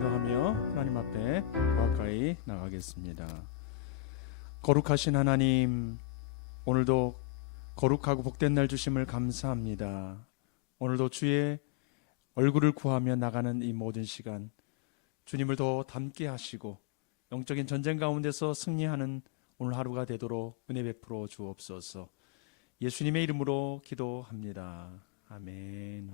기도하며 하나님 앞에 가까이 나가겠습니다. 거룩하신 하나님, 오늘도 거룩하고 복된 날 주심을 감사합니다. 오늘도 주의 얼굴을 구하며 나가는 이 모든 시간, 주님을 더 닮게 하시고 영적인 전쟁 가운데서 승리하는 오늘 하루가 되도록 은혜 베풀어 주옵소서. 예수님의 이름으로 기도합니다. 아멘.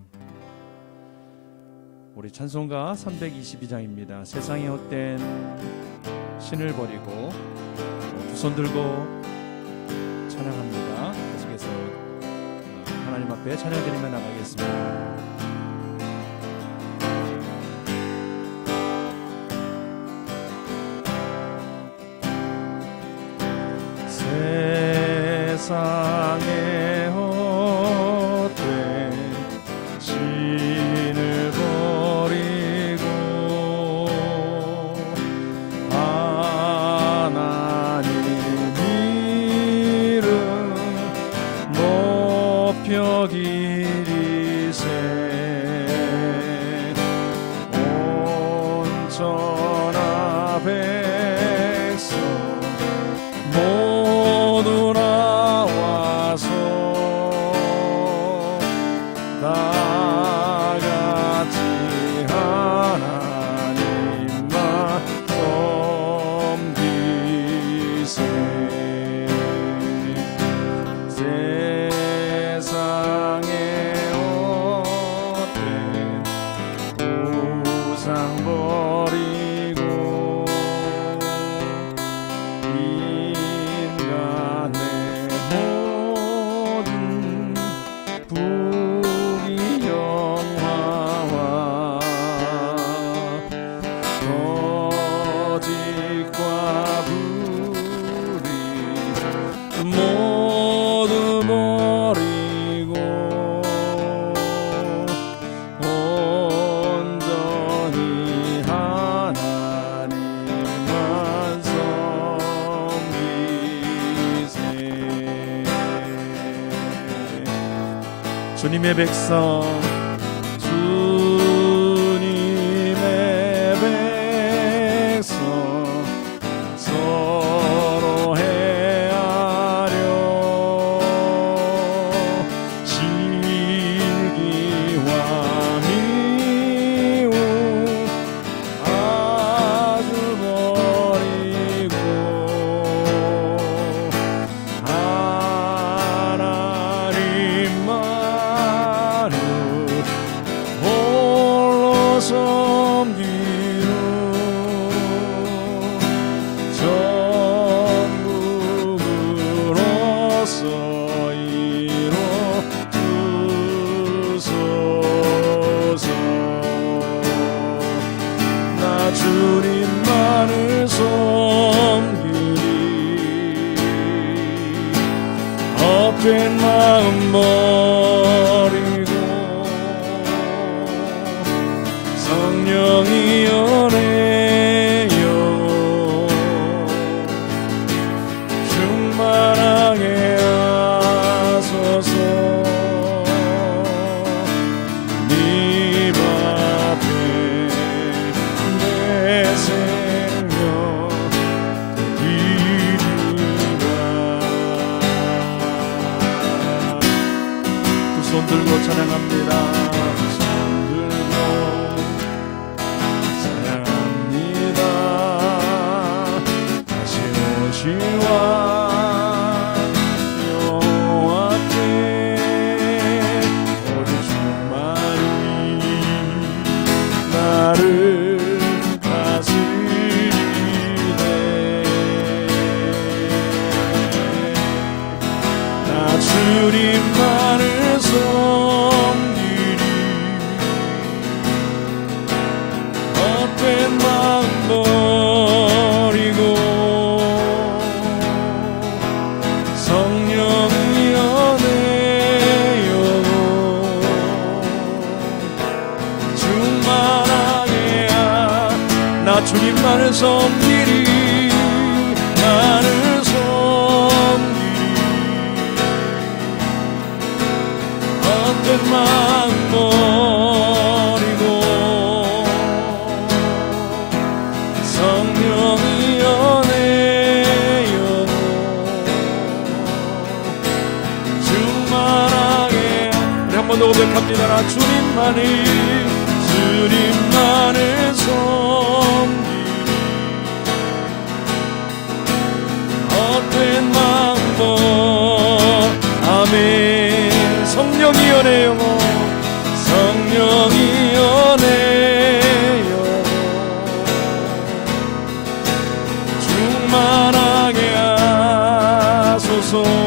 우리 찬송가 322장입니다. 세상의 헛된 신을 버리고 두 손 들고 찬양합니다. 계속해서 하나님 앞에 찬양드리며 나가겠습니다. 세상의 헛된 신을 버리고 하나님 이름 높여 기리세 온 천하 백성 모두 나와서 다 같이 하나님만 섬기세. 세상의 헛된 우상 버리고 인간의 모든 부귀 영화와 거짓과 불의 모두 버리고 온전히 하나님만 섬기세. 주님의 백성, 주님의 백성 서로 헤아려 시기와 미움 아주 버리고 하나님만을 홀로 섬기는 전국으로서 이뤄주소서. 나 주님만을 섬기리 헛된 마음 버리고 성령이 연애여 충만하게 하소서. 님 앞에 내 생명 드리리라. 두 손 들고 찬양합니다. 두 손 들고 찬양합니다. 다시 오실 왕 여호와께 오직 주만이 나를 다스리네. 나 주님만을 섬기리 헛된 마음 버리고 성령이 연애여 충만하게 나 주님만을 섬기리 나를 섬기리 헛된 마음 버리고 언제나 주님만을 섬기리. 헛된 마음도 아멘. 성령이 연해요, 성령이 연해요. 충만하게 하소서.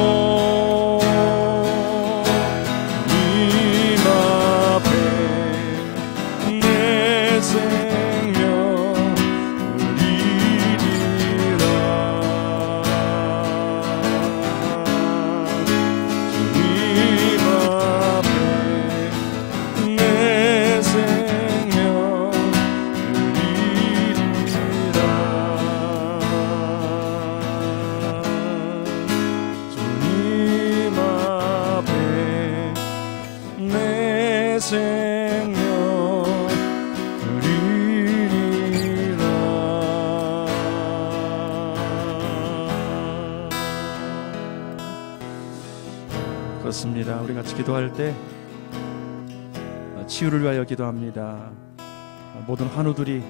그렇습니다. 우리 같이 기도할 때 치유를 위하여 기도합니다. 모든 환우들이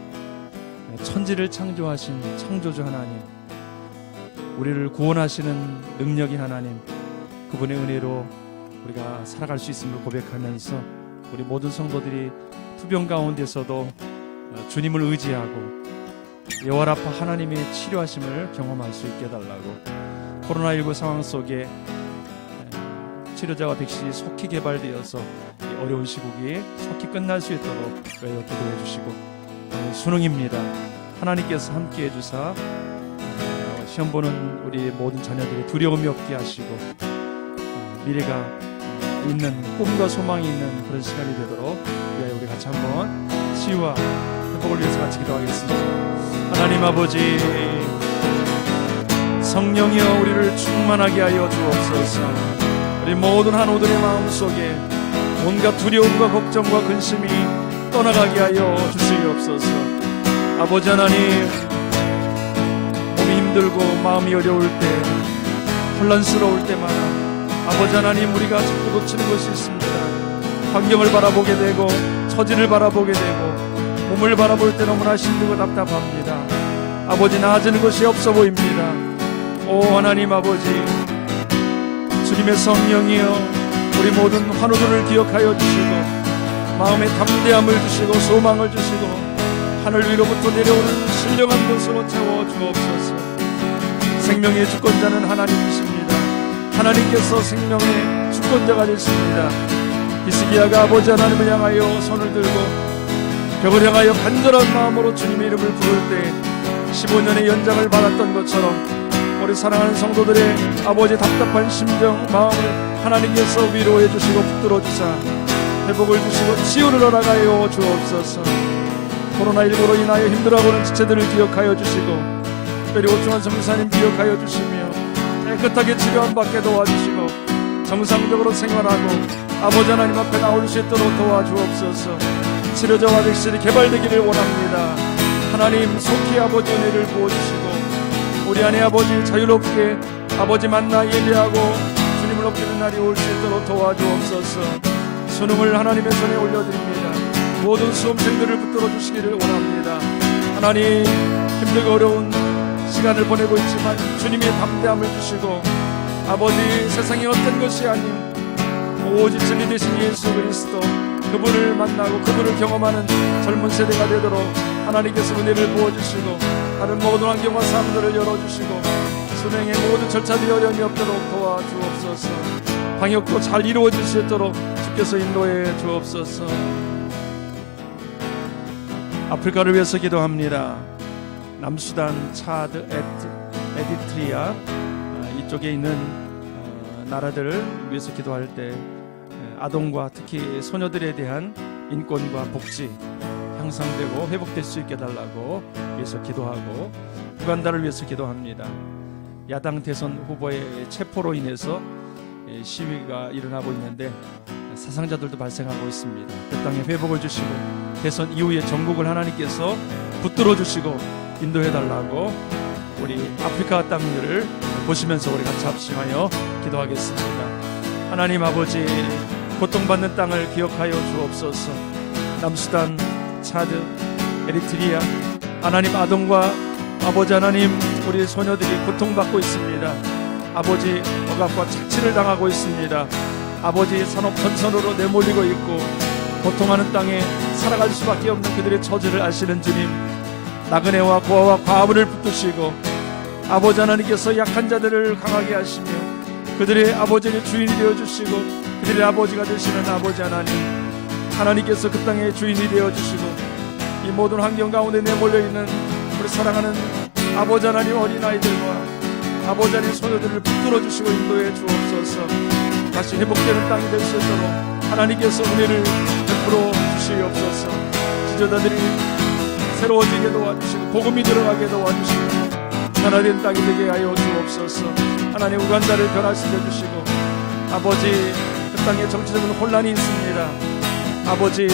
천지를 창조하신 창조주 하나님, 우리를 구원하시는 능력이 하나님, 그분의 은혜로 우리가 살아갈 수 있음을 고백하면서 우리 모든 성도들이 투병 가운데서도 주님을 의지하고 여호와라파 하나님의 치료하심을 경험할 수 있게 해달라고, 코로나19 상황 속에 치료자와 백신이 속히 개발되어서 어려운 시국이 속히 끝날 수 있도록 기도해 주시고, 수능입니다. 하나님께서 함께 해주사 시험 보는 우리 모든 자녀들이 두려움이 없게 하시고 미래가 있는 꿈과 소망이 있는 그런 시간이 되도록 우리 같이 한번 치유와 회복을 위해서 같이 기도하겠습니다. 하나님 아버지, 성령이여 우리를 충만하게 하여 주옵소서. 우리 모든 한우들의 마음속에 온갖 두려움과 걱정과 근심이 떠나가게 하여 주시옵소서. 아버지 하나님, 몸이 힘들고 마음이 어려울 때, 혼란스러울 때마다 아버지 하나님, 우리가 자꾸 놓치는 것이 있습니다. 환경을 바라보게 되고 처지를 바라보게 되고 몸을 바라볼 때 너무나 힘들고 답답합니다. 아버지, 나아지는 것이 없어 보입니다. 오 하나님 아버지, 주님의 성령이여 우리 모든 환우들을 기억하여 주시고 마음의 담대함을 주시고 소망을 주시고 하늘 위로부터 내려오는 신령한 것으로 채워 주옵소서. 생명의 주권자는 하나님이십니다. 하나님께서 생명의 주권자가 되십니다. 히스기야가 아버지 하나님을 향하여 손을 들고 벽을 향하여 간절한 마음으로 주님의 이름을 부를 때 15년의 연장을 받았던 것처럼 우리 사랑하는 성도들의 아버지 답답한 심정, 마음을 하나님께서 위로해 주시고 붙들어 주사 회복을 주시고 치유를 허락하여 주옵소서. 코로나19로 인하여 힘들어하고는 지체들을 기억하여 주시고 특별히 오충환 선교사님 기억하여 주시며 깨끗하게 치료함 받게 도와주시고 정상적으로 생활하고 아버지 하나님 앞에 나올 수 있도록 도와주옵소서. 치료자와 백신이 개발되기를 원합니다. 하나님 속히 아버지 은혜를 부어주시고 우리 안에 아버지 자유롭게 아버지 만나 예배하고 주님을 높이는 날이 올 수 있도록 도와주옵소서. 수능을 하나님의 손에 올려드립니다. 모든 수험생들을 붙들어 주시기를 원합니다. 하나님, 힘들고 어려운 시간을 보내고 있지만 주님의 담대함을 주시고 아버지, 세상의 어떤 것이 아닌 오직 진리 되신 예수 그리스도, 그분을 만나고 그분을 경험하는 젊은 세대가 되도록 하나님께서 은혜를 부어주시고 다른 모든 환경과 삶들을 열어주시고 수능의 모든 절차들이 어려움이 없도록 도와주옵소서. 방역도 잘 이루어질 수 있도록 주께서 인도해 주옵소서. 아프리카를 위해서 기도합니다. 남수단, 차드, 에리트리아 이쪽에 있는 나라들을 위해서 기도할 때 아동과 특히 소녀들에 대한 인권과 복지 향상되고 회복될 수 있게 해달라고 위해서 기도하고, 우간다를 위해서 기도합니다. 야당 대선 후보의 체포로 인해서 시위가 일어나고 있는데 사상자들도 발생하고 있습니다. 그 땅에 회복을 주시고 대선 이후에 전국을 하나님께서 붙들어 주시고 인도해달라고 우리 아프리카 땅들을 보시면서 우리 같이 합심하여 기도하겠습니다. 하나님 아버지, 고통받는 땅을 기억하여 주옵소서. 남수단, 차드, 에리트리아, 하나님 아동과 아버지 하나님 우리 소녀들이 고통받고 있습니다. 아버지 억압과 착취를 당하고 있습니다. 아버지 산업 전선으로 내몰리고 있고 고통하는 땅에 살아갈 수밖에 없는 그들의 처지를 아시는 주님, 나그네와 고아와 과부를 붙드시고 아버지 하나님께서 약한 자들을 강하게 하시며 그들의 아버지의 주인이 되어주시고 그들의 아버지가 되시는 아버지 하나님, 하나님께서 그 땅의 주인이 되어주시고 이 모든 환경 가운데 내몰려 있는 우리 사랑하는 아버지 하나님 어린아이들과 아버지 하나님 소녀들을 붙들어 주시고 인도해 주옵소서. 다시 회복되는 땅이 될 수 있도록 하나님께서 은혜를 베풀어 주시옵소서. 지도자들이 새로워지게 도와주시고 복음이 들어가게 도와주시고 변화된 땅이 되게 하여 주옵소서. 하나님 우간다를 변화시켜 주시고 아버지 그 땅에 정치적인 혼란이 있습니다. 아버지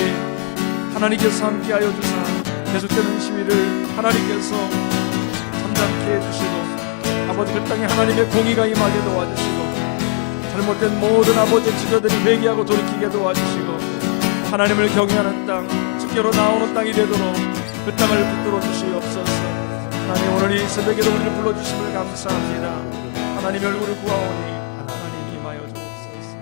하나님께서 함께하여 주사 계속되는 시위를 하나님께서 잠잠케 해주시고 아버지 그 땅에 하나님의 공의가 임하게 도와주시고 잘못된 모든 아버지의 지도들이 회개하고 돌이키게 도와주시고 하나님을 경외하는 땅, 주께로 나오는 땅이 되도록 그 땅을 붙들어 주시옵소서. 하나님 오늘 이 새벽에도 우리를 불러주심을 감사합니다. 하나님의 얼굴을 구하오니 하나님 임하여 주옵소서.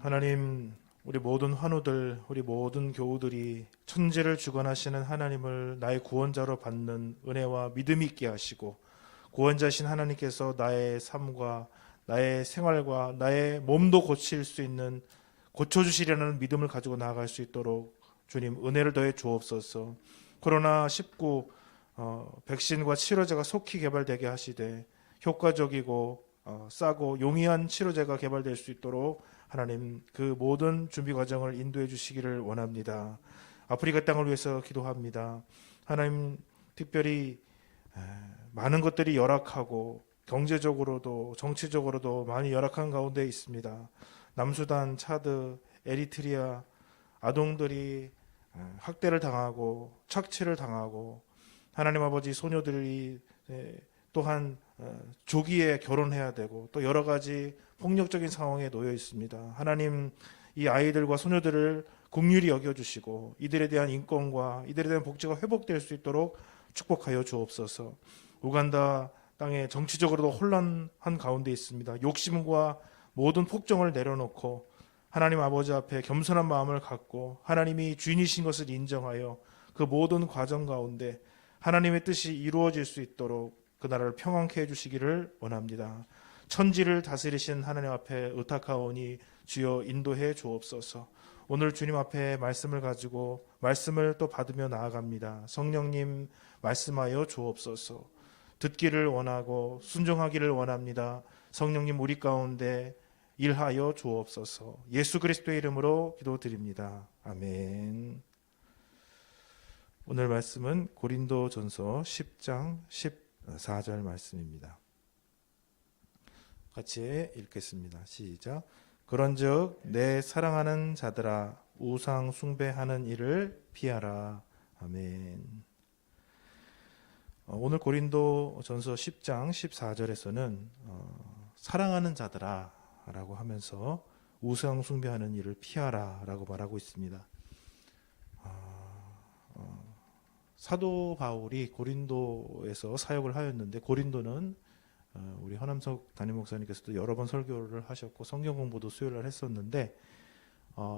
하나님, 우리 모든 환우들, 우리 모든 교우들이 천지를 주관하시는 하나님을 나의 구원자로 받는 은혜와 믿음이 있게 하시고 구원자신 하나님께서 나의 삶과 나의 생활과 나의 몸도 고칠 수 있는 고쳐주시려는 믿음을 가지고 나아갈 수 있도록 주님 은혜를 더해 주옵소서. 코로나19 백신과 치료제가 속히 개발되게 하시되 효과적이고 싸고 용이한 치료제가 개발될 수 있도록 하나님 그 모든 준비 과정을 인도해 주시기를 원합니다. 아프리카 땅을 위해서 기도합니다. 하나님 특별히 많은 것들이 열악하고 경제적으로도 정치적으로도 많이 열악한 가운데 있습니다. 남수단, 차드, 에리트리아 아동들이 학대를 당하고 착취를 당하고 하나님 아버지 소녀들이 또한 조기에 결혼해야 되고 또 여러 가지 폭력적인 상황에 놓여 있습니다. 하나님 이 아이들과 소녀들을 긍휼히 여겨주시고 이들에 대한 인권과 이들에 대한 복지가 회복될 수 있도록 축복하여 주옵소서. 우간다 땅에 정치적으로도 혼란한 가운데 있습니다. 욕심과 모든 폭정을 내려놓고 하나님 아버지 앞에 겸손한 마음을 갖고 하나님이 주인이신 것을 인정하여 그 모든 과정 가운데 하나님의 뜻이 이루어질 수 있도록 그 나라를 평안케 해주시기를 원합니다. 천지를 다스리신 하나님 앞에 의탁하오니 주여 인도해 주옵소서. 오늘 주님 앞에 말씀을 가지고 말씀을 또 받으며 나아갑니다. 성령님 말씀하여 주옵소서. 듣기를 원하고 순종하기를 원합니다. 성령님 우리 가운데 일하여 주옵소서. 예수 그리스도의 이름으로 기도드립니다. 아멘. 오늘 말씀은 고린도전서 10장 14절 말씀입니다. 같이 읽겠습니다. 시작. 그런즉 내 사랑하는 자들아 우상 숭배하는 일을 피하라. 아멘. 오늘 고린도전서 10장 14절에서는 사랑하는 자들아 라고 하면서 우상 숭배하는 일을 피하라 라고 말하고 있습니다. 사도 바울이 고린도에서 사역을 하였는데 고린도는 우리 허남석 담임 목사님께서도 여러 번 설교를 하셨고 성경 공부도 수요일날 했었는데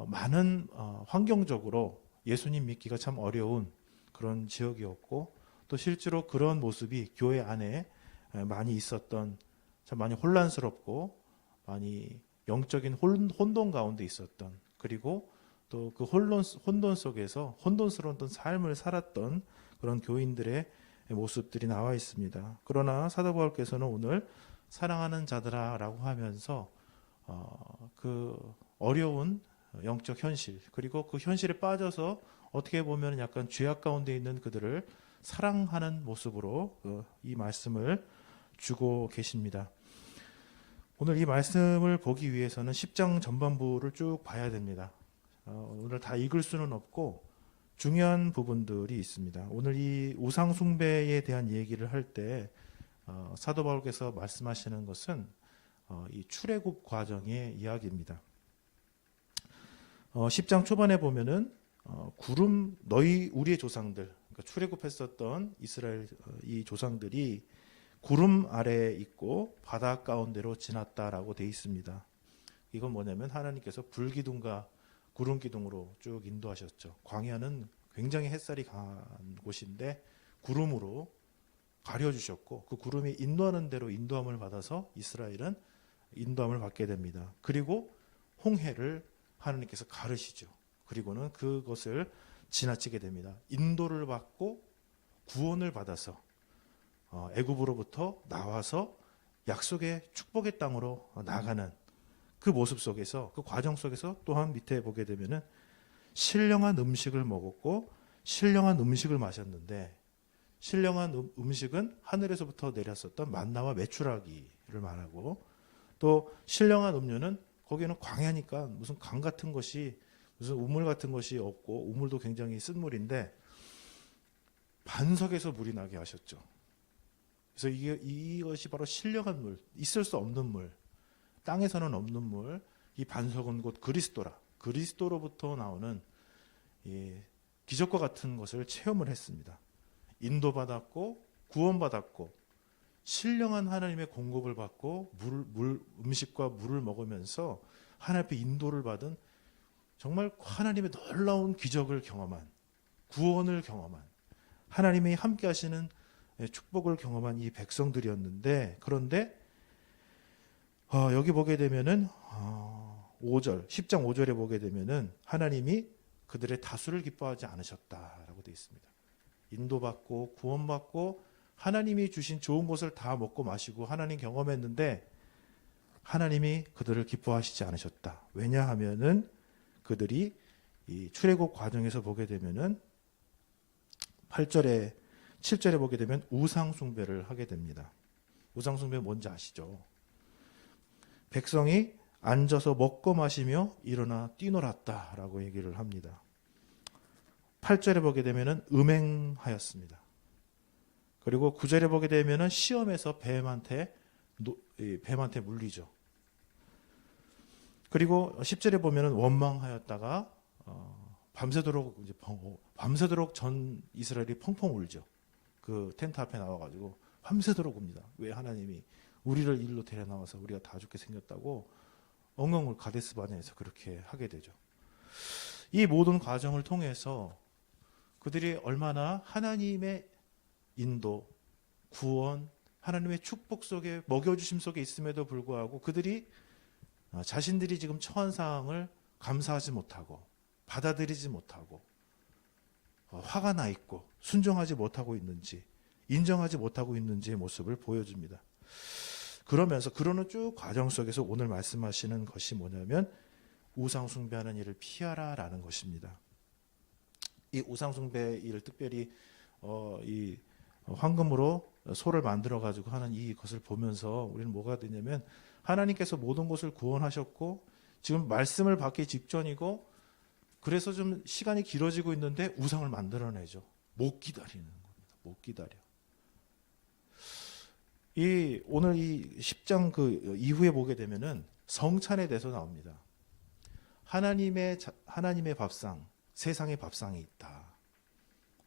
많은 환경적으로 예수님 믿기가 참 어려운 그런 지역이었고 또 실제로 그런 모습이 교회 안에 많이 있었던 참 많이 혼란스럽고 많이 영적인 혼돈 가운데 있었던 그리고 또 그 혼돈 속에서 혼돈스러운 어떤 삶을 살았던 그런 교인들의 모습들이 나와 있습니다. 그러나 사도 바울께서는 오늘 사랑하는 자들아라고 하면서 그 어려운 영적 현실 그리고 그 현실에 빠져서 어떻게 보면 약간 죄악 가운데 있는 그들을 사랑하는 모습으로 이 말씀을 주고 계십니다. 오늘 이 말씀을 보기 위해서는 10장 전반부를 쭉 봐야 됩니다. 오늘 다 읽을 수는 없고 중요한 부분들이 있습니다. 오늘 이 우상 숭배에 대한 얘기를 할 때 사도 바울께서 말씀하시는 것은 이 출애굽 과정의 이야기입니다. 10장 초반에 보면은 구름 우리의 조상들, 그러니까 출애굽했었던 이스라엘 이 조상들이 구름 아래에 있고 바다 가운데로 지났다라고 돼 있습니다. 이건 뭐냐면 하나님께서 불기둥과 구름기둥으로 쭉 인도하셨죠. 광야는 굉장히 햇살이 강한 곳인데 구름으로 가려주셨고 그 구름이 인도하는 대로 인도함을 받아서 이스라엘은 인도함을 받게 됩니다. 그리고 홍해를 하나님께서 가르시죠. 그리고는 그것을 지나치게 됩니다. 인도를 받고 구원을 받아서 애굽으로부터 나와서 약속의 축복의 땅으로 나가는 그 모습 속에서 그 과정 속에서 또한 밑에 보게 되면은 신령한 음식을 먹었고 신령한 음식을 마셨는데 신령한 음식은 하늘에서부터 내렸었던 만나와 메추라기를 말하고 또 신령한 음료는 거기는 광야니까 무슨 강 같은 것이 무슨 우물 같은 것이 없고 우물도 굉장히 쓴 물인데 반석에서 물이 나게 하셨죠. 그래서 이것이 바로 신령한 물, 있을 수 없는 물, 땅에서는 없는 물, 이 반석은 곧 그리스도라. 그리스도로부터 나오는 이 기적과 같은 것을 체험을 했습니다. 인도받았고 구원받았고 신령한 하나님의 공급을 받고 음식과 물을 먹으면서 하나님 앞에 인도를 받은 정말 하나님의 놀라운 기적을 경험한 구원을 경험한 하나님이 함께 하시는 축복을 경험한 이 백성들이었는데 그런데 여기 보게 되면은 5절 10장 5절에 보게 되면은 하나님이 그들의 다수를 기뻐하지 않으셨다라고 되어 있습니다. 인도받고 구원받고 하나님이 주신 좋은 것을 다 먹고 마시고 하나님 경험했는데 하나님이 그들을 기뻐하시지 않으셨다. 왜냐하면은 그들이 이 출애굽 과정에서 보게 되면은 8절에 7절에 보게 되면 우상 숭배를 하게 됩니다. 우상 숭배 뭔지 아시죠? 백성이 앉아서 먹고 마시며 일어나 뛰놀았다라고 얘기를 합니다. 8절에 보게 되면은 음행하였습니다. 그리고 9절에 보게 되면은 시험에서 뱀한테 물리죠. 그리고 10절에 보면은 원망하였다가 밤새도록 전 이스라엘이 펑펑 울죠. 그 텐트 앞에 나와가지고 밤새도록 웁니다. 왜 하나님이 우리를 일로 데려 나와서 우리가 다 죽게 생겼다고 엉엉 가데스 바네에서 그렇게 하게 되죠. 이 모든 과정을 통해서 그들이 얼마나 하나님의 인도, 구원, 하나님의 축복 속에 먹여주심 속에 있음에도 불구하고 그들이 자신들이 지금 처한 상황을 감사하지 못하고 받아들이지 못하고 화가 나 있고 순종하지 못하고 있는지 인정하지 못하고 있는지의 모습을 보여줍니다. 그러면서 그러는 쭉 과정 속에서 오늘 말씀하시는 것이 뭐냐면 우상 숭배하는 일을 피하라라는 것입니다. 이 우상 숭배 일을 특별히 이 황금으로 소를 만들어 가지고 하는 이것을 보면서 우리는 뭐가 되냐면 하나님께서 모든 것을 구원하셨고 지금 말씀을 받기 직전이고 그래서 좀 시간이 길어지고 있는데 우상을 만들어내죠. 못 기다리는 겁니다. 못 기다려. 오늘 이 10장 그 이후에 보게 되면은 성찬에 대해서 나옵니다. 하나님의 밥상, 세상의 밥상이 있다.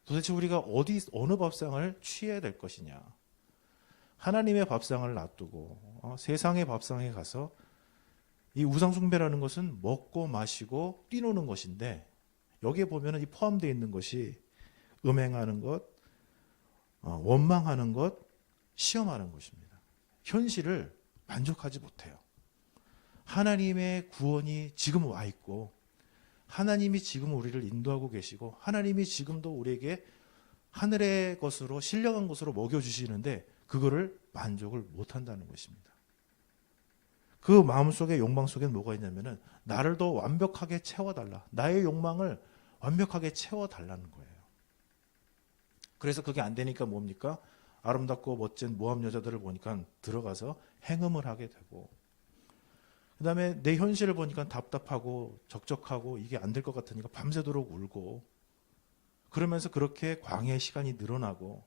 도대체 우리가 어느 밥상을 취해야 될 것이냐? 하나님의 밥상을 놔두고 세상의 밥상에 가서 이 우상 숭배라는 것은 먹고 마시고 뛰노는 것인데 여기에 보면은 이 포함되어 있는 것이 음행하는 것, 원망하는 것, 시험하는 것입니다. 현실을 만족하지 못해요. 하나님의 구원이 지금 와 있고 하나님이 지금 우리를 인도하고 계시고 하나님이 지금도 우리에게 하늘의 것으로 신령한 것으로 먹여주시는데 그거를 만족을 못한다는 것입니다. 그 마음속에 욕망 속에는 뭐가 있냐면은 나를 더 완벽하게 채워달라. 나의 욕망을 완벽하게 채워달라는 거예요. 그래서 그게 안 되니까 뭡니까? 아름답고 멋진 모함 여자들을 보니까 들어가서 행음을 하게 되고 그 다음에 내 현실을 보니까 답답하고 적적하고 이게 안 될 것 같으니까 밤새도록 울고 그러면서 그렇게 광야의 시간이 늘어나고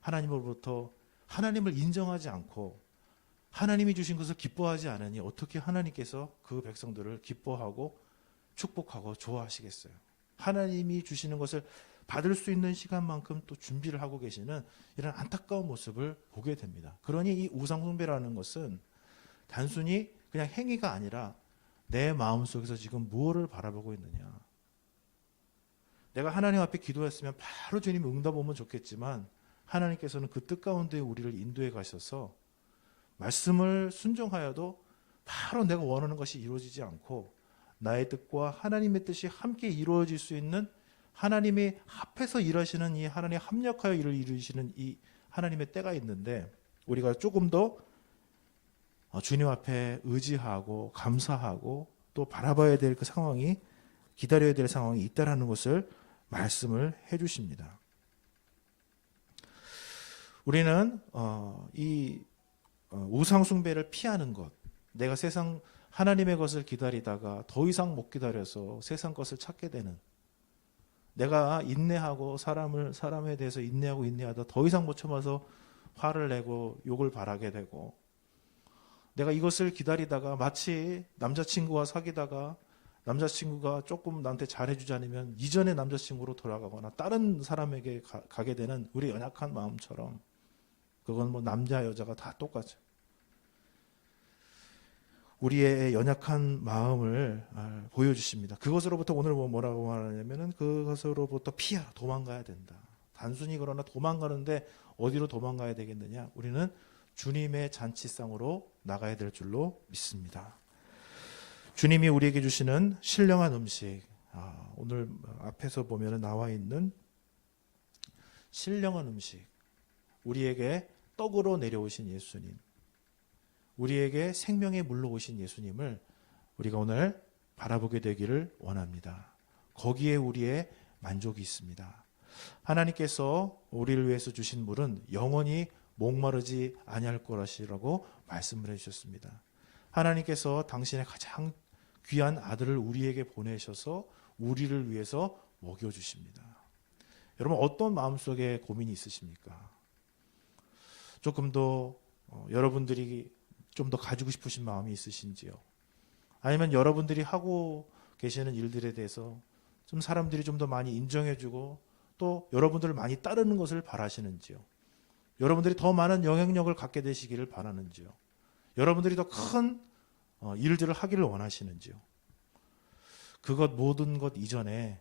하나님으로부터 하나님을 인정하지 않고 하나님이 주신 것을 기뻐하지 않으니 어떻게 하나님께서 그 백성들을 기뻐하고 축복하고 좋아하시겠어요? 하나님이 주시는 것을 받을 수 있는 시간만큼 또 준비를 하고 계시는 이런 안타까운 모습을 보게 됩니다. 그러니 이 우상숭배라는 것은 단순히 그냥 행위가 아니라 내 마음속에서 지금 무엇을 바라보고 있느냐. 내가 하나님 앞에 기도했으면 바로 주님 응답 오면 좋겠지만 하나님께서는 그 뜻 가운데 우리를 인도해 가셔서 말씀을 순종하여도 바로 내가 원하는 것이 이루어지지 않고 나의 뜻과 하나님의 뜻이 함께 이루어질 수 있는 하나님의 합해서 일하시는 이 하나님 합력하여 일을 이루시는 이 하나님의 때가 있는데 우리가 조금 더 주님 앞에 의지하고 감사하고 또 바라봐야 될 그 상황이 기다려야 될 상황이 있다라는 것을 말씀을 해주십니다. 우리는 이 우상 숭배를 피하는 것, 내가 세상 하나님의 것을 기다리다가 더 이상 못 기다려서 세상 것을 찾게 되는, 내가 인내하고 사람에 대해서 인내하다 더 이상 못 참아서 화를 내고 욕을 바라게 되고, 내가 이것을 기다리다가 마치 남자친구와 사귀다가 남자친구가 조금 나한테 잘해주지 않으면 이전의 남자친구로 돌아가거나 다른 사람에게 가게 되는 우리 연약한 마음처럼, 그건 뭐 남자 여자가 다 똑같죠. 우리의 연약한 마음을 보여주십니다. 그것으로부터 오늘 뭐라고 말하냐면은 그것으로부터 피하라, 도망가야 된다. 단순히 그러나 도망가는데 어디로 도망가야 되겠느냐? 우리는 주님의 잔치상으로 나가야 될 줄로 믿습니다. 주님이 우리에게 주시는 신령한 음식, 오늘 앞에서 보면 나와 있는 신령한 음식, 우리에게 떡으로 내려오신 예수님, 우리에게 생명의 물로 오신 예수님을 우리가 오늘 바라보게 되기를 원합니다. 거기에 우리의 만족이 있습니다. 하나님께서 우리를 위해서 주신 물은 영원히 목마르지 아니할 것이라고 말씀을 해주셨습니다. 하나님께서 당신의 가장 귀한 아들을 우리에게 보내셔서 우리를 위해서 먹여주십니다. 여러분, 어떤 마음속에 고민이 있으십니까? 조금 더 여러분들이 좀 더 가지고 싶으신 마음이 있으신지요? 아니면 여러분들이 하고 계시는 일들에 대해서 좀 사람들이 좀 더 많이 인정해주고 또 여러분들을 많이 따르는 것을 바라시는지요? 여러분들이 더 많은 영향력을 갖게 되시기를 바라는지요? 여러분들이 더 큰 일들을 하기를 원하시는지요? 그것 모든 것 이전에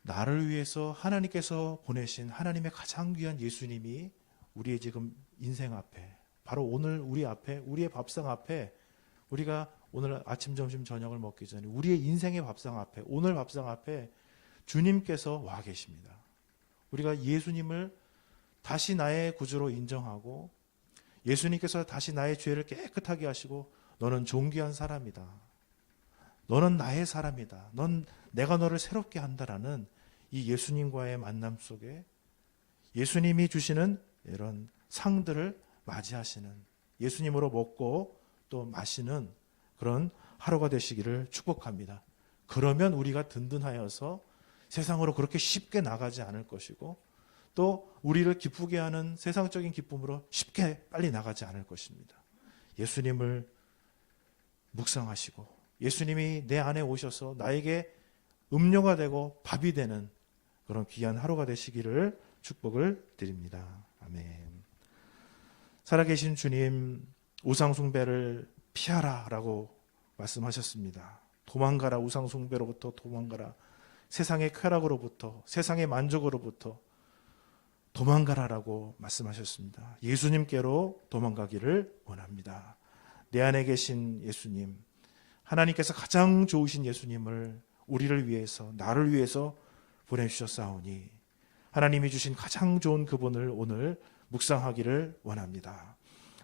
나를 위해서 하나님께서 보내신 하나님의 가장 귀한 예수님이 우리의 지금 인생 앞에, 바로 오늘 우리 앞에, 우리의 밥상 앞에, 우리가 오늘 아침, 점심, 저녁을 먹기 전에 우리의 인생의 밥상 앞에, 오늘 밥상 앞에 주님께서 와 계십니다. 우리가 예수님을 다시 나의 구주로 인정하고 예수님께서 다시 나의 죄를 깨끗하게 하시고 너는 존귀한 사람이다, 너는 나의 사람이다, 내가 너를 새롭게 한다라는 이 예수님과의 만남 속에 예수님이 주시는 이런 상들을 맞이하시는, 예수님으로 먹고 또 마시는 그런 하루가 되시기를 축복합니다. 그러면 우리가 든든하여서 세상으로 그렇게 쉽게 나가지 않을 것이고 또 우리를 기쁘게 하는 세상적인 기쁨으로 쉽게 빨리 나가지 않을 것입니다. 예수님을 묵상하시고 예수님이 내 안에 오셔서 나에게 음료가 되고 밥이 되는 그런 귀한 하루가 되시기를 축복을 드립니다. 아멘. 살아계신 주님, 우상숭배를 피하라 라고 말씀하셨습니다. 도망가라, 우상숭배로부터 도망가라, 세상의 쾌락으로부터, 세상의 만족으로부터 도망가라라고 말씀하셨습니다. 예수님께로 도망가기를 원합니다. 내 안에 계신 예수님, 하나님께서 가장 좋으신 예수님을 우리를 위해서, 나를 위해서 보내주셨사오니 하나님이 주신 가장 좋은 그분을 오늘 묵상하기를 원합니다.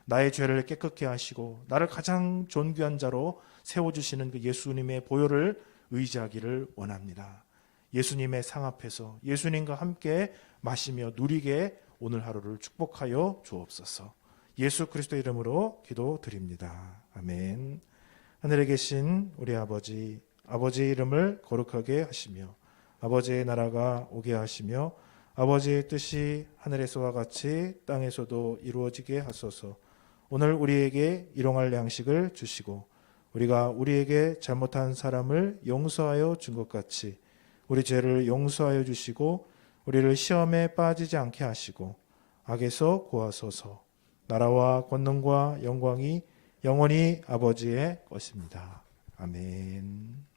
나의 죄를 깨끗게 하시고 나를 가장 존귀한 자로 세워주시는 그 예수님의 보혈을 의지하기를 원합니다. 예수님의 상 앞에서 예수님과 함께 마시며 누리게 오늘 하루를 축복하여 주옵소서. 예수 그리스도 이름으로 기도드립니다. 아멘. 하늘에 계신 우리 아버지, 아버지의 이름을 거룩하게 하시며 아버지의 나라가 오게 하시며 아버지의 뜻이 하늘에서와 같이 땅에서도 이루어지게 하소서. 오늘 우리에게 일용할 양식을 주시고 우리가 우리에게 잘못한 사람을 용서하여 준 것 같이 우리 죄를 용서하여 주시고 우리를 시험에 빠지지 않게 하시고 악에서 구하소서. 나라와 권능과 영광이 영원히 아버지의 것입니다. 아멘.